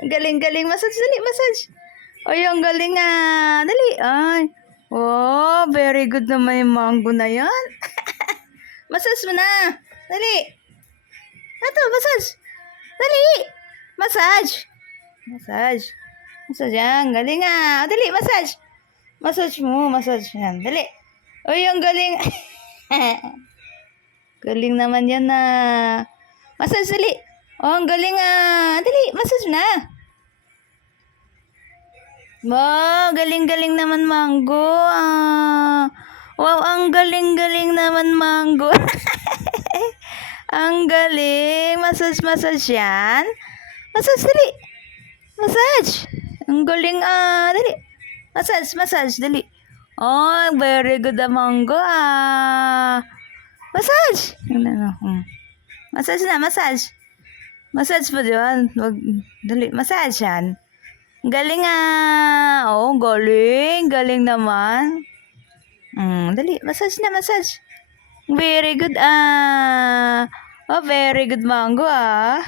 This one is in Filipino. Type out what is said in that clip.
Galing-galing. Massage, dali, massage. Ay, ang galing ah. Dali. Ay. Oh, very good naman yung mango na yan. Massage mo na. Dali. Ito, massage. Dali. Massage. Massage. Massage yan. Galing ah. Dali, massage. Massage mo. Massage yan. Dali. Ay, ang galing. Galing naman yan na. Massage, dali. Oh, ang galing ah. Dali, massage na. Wow, galing-galing naman mango. Ah. Wow, ang galing-galing naman mango. Ang galing. Massage yan. Massage, dali. Massage. Ang galing ah. Dali. Massage, dali. Oh, very good ang mango ah. Massage. Massage na, massage. Massage pa dyan. Dali, massage yan. Galing ah. Oh, galing. Galing naman. Dali, massage na, massage. Very good ah. Oh, very good mango ah.